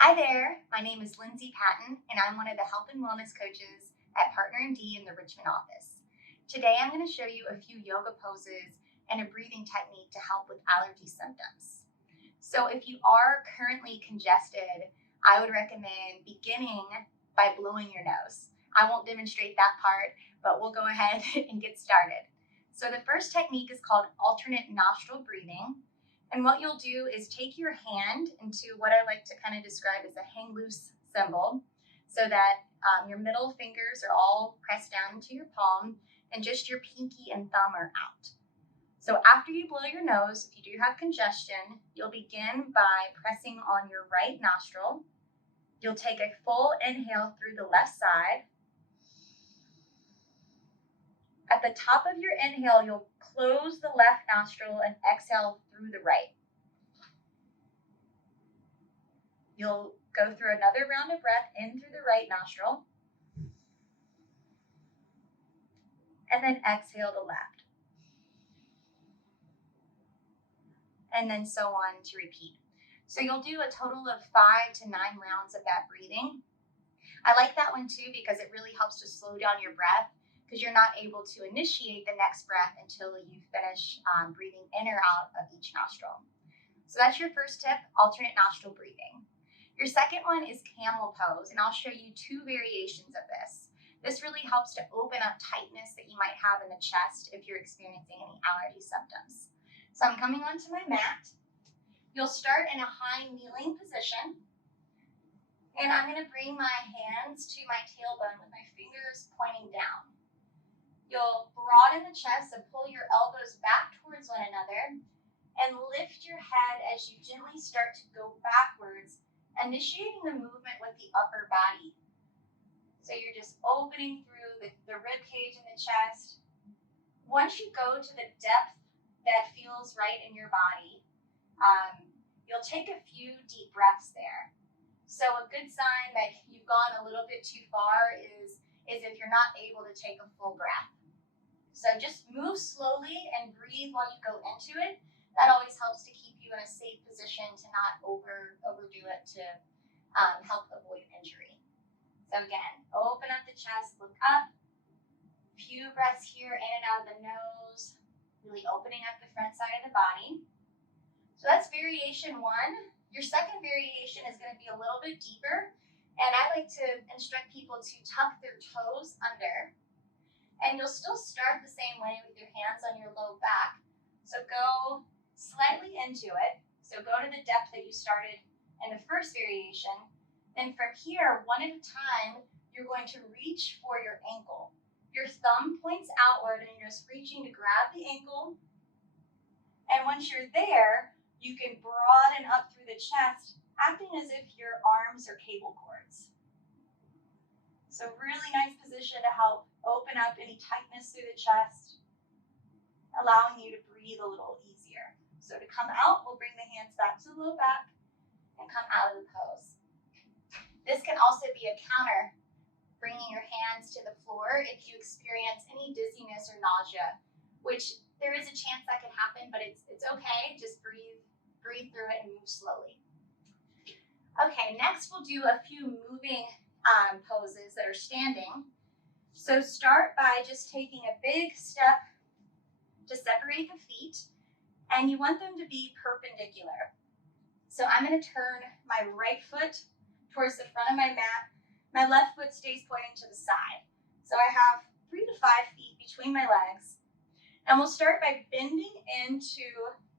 Hi there, my name is Lindsay Patton, and I'm one of the health and wellness coaches at Partner MD in the Richmond office. Today I'm going to show you a few yoga poses and a breathing technique to help with allergy symptoms. So if you are currently congested, I would recommend beginning by blowing your nose. I won't demonstrate that part, but we'll go ahead and get started. So the first technique is called alternate nostril breathing. And what you'll do is take your hand into what I like to kind of describe as a hang loose symbol, so that your middle fingers are all pressed down into your palm and just your pinky and thumb are out. So after you blow your nose, if you do have congestion, you'll begin by pressing on your right nostril. You'll take a full inhale through the left side. At the top of your inhale, you'll close the left nostril and exhale through the right. You'll go through another round of breath in through the right nostril, and then exhale the left. And then so on to repeat. So you'll do a total of 5 to 9 rounds of that breathing. I like that one too because it really helps to slow down your breath, because you're not able to initiate the next breath until you finish breathing in or out of each nostril. So that's your first tip, alternate nostril breathing. Your second one is Camel Pose, and I'll show you 2 variations of this. This really helps to open up tightness that you might have in the chest if you're experiencing any allergy symptoms. So I'm coming onto my mat. You'll start in a high kneeling position, and I'm going to bring my hands to my tailbone with my fingers pointing down. You'll broaden the chest and pull your elbows back towards one another, and lift your head as you gently start to go backwards, initiating the movement with the upper body. So you're just opening through the rib cage and the chest. Once you go to the depth that feels right in your body, you'll take a few deep breaths there. So a good sign that you've gone a little bit too far is if you're not able to take a full breath. So just move slowly and breathe while you go into it. That always helps to keep you in a safe position to not overdo it to help avoid injury. So again, open up the chest, look up. Few breaths here in and out of the nose, really opening up the front side of the body. So that's variation 1. Your second variation is going to be a little bit deeper, and I like to instruct people to tuck their toes under. And you'll still start the same way with your hands on your low back. So go slightly into it. So go to the depth that you started in the first variation. Then from here, one at a time, you're going to reach for your ankle. Your thumb points outward and you're just reaching to grab the ankle. And once you're there, you can broaden up through the chest, acting as if your arms are cable cords. So really nice position to help open up any tightness through the chest, allowing you to breathe a little easier. So to come out, we'll bring the hands back to the low back and come out of the pose. This can also be a counter, bringing your hands to the floor if you experience any dizziness or nausea, which there is a chance that could happen, but it's okay. Just breathe through it and move slowly. Okay, next we'll do a few moving poses that are standing. So start by just taking a big step to separate the feet, and you want them to be perpendicular. So I'm going to turn my right foot towards the front of my mat. My left foot stays pointing to the side. So I have 3 to 5 feet between my legs. And we'll start by bending into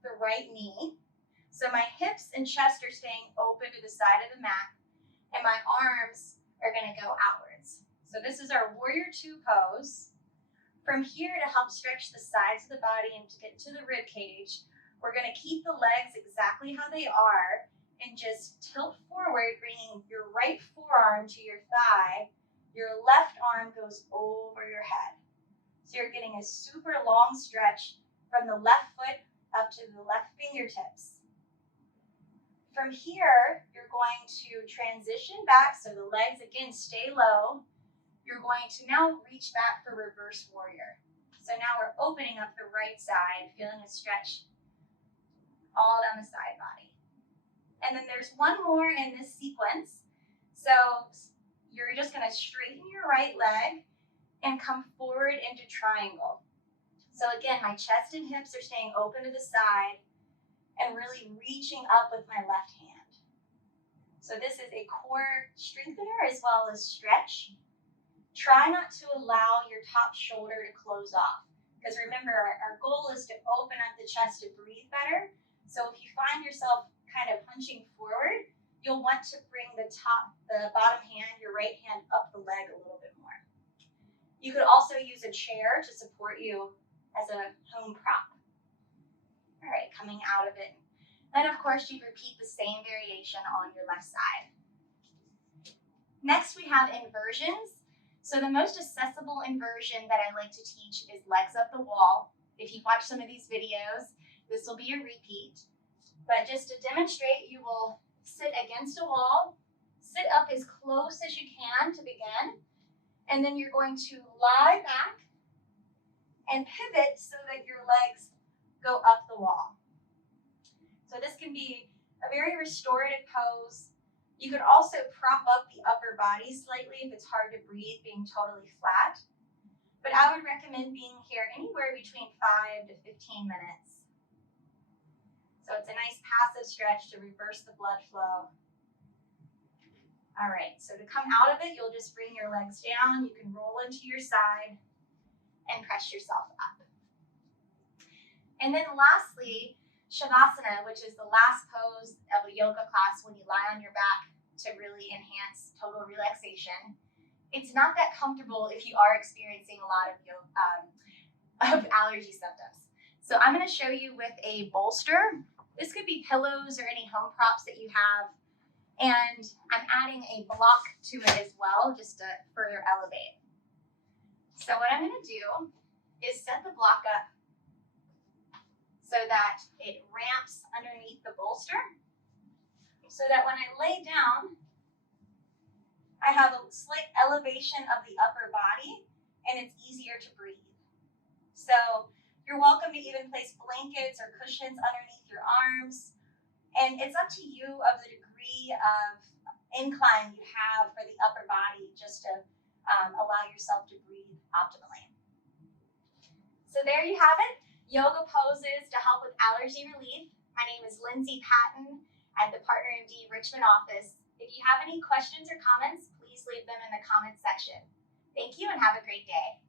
the right knee. So my hips and chest are staying open to the side of the mat, and my arms are going to go outwards. So this is our Warrior 2 pose. From here, to help stretch the sides of the body and to get to the rib cage, we're going to keep the legs exactly how they are and just tilt forward, bringing your right forearm to your thigh. Your left arm goes over your head. So you're getting a super long stretch from the left foot up to the left fingertips. From here, you're going to transition back, so the legs again stay low. You're going to now reach back for reverse warrior. So now we're opening up the right side, feeling a stretch all down the side body. And then there's there's one more in this sequence. So you're just going to straighten your right leg and come forward into triangle. So again, my chest and hips are staying open to the side and really reaching up with my left hand. So this is a core strengthener as well as stretch. Try not to allow your top shoulder to close off, because remember, our goal is to open up the chest to breathe better. So if you find yourself kind of hunching forward, you'll want to bring the bottom hand, your right hand, up the leg a little bit more. You could also use a chair to support you as a home prop. All right, coming out of it. Then of course you'd repeat the same variation on your left side. Next we have inversions. So the most accessible inversion that I like to teach is legs up the wall. If you've watched some of these videos, this will be a repeat. But just to demonstrate, you will sit against a wall, sit up as close as you can to begin, and then you're going to lie back and pivot so that your legs go up the wall. So this can be a very restorative pose. You could also prop up the upper body slightly if it's hard to breathe, being totally flat. But I would recommend being here anywhere between 5 to 15 minutes. So it's a nice passive stretch to reverse the blood flow. All right, so to come out of it, you'll just bring your legs down. You can roll into your side and press yourself up. And then lastly, Shavasana, which is the last pose of a yoga class when you lie on your back to really enhance total relaxation. It's not that comfortable if you are experiencing a lot of allergy symptoms. So I'm going to show you with a bolster. This could be pillows or any home props that you have. And I'm adding a block to it as well, just to further elevate. So what I'm going to do is set the block up so that it ramps underneath the bolster, so that when I lay down, I have a slight elevation of the upper body and it's easier to breathe. So you're welcome to even place blankets or cushions underneath your arms, and it's up to you of the degree of incline you have for the upper body, just to allow yourself to breathe optimally. So there you have it. Yoga poses to help with allergy relief. My name is Lindsay Patton at the Partner MD Richmond office. If you have any questions or comments, please leave them in the comments section. Thank you and have a great day.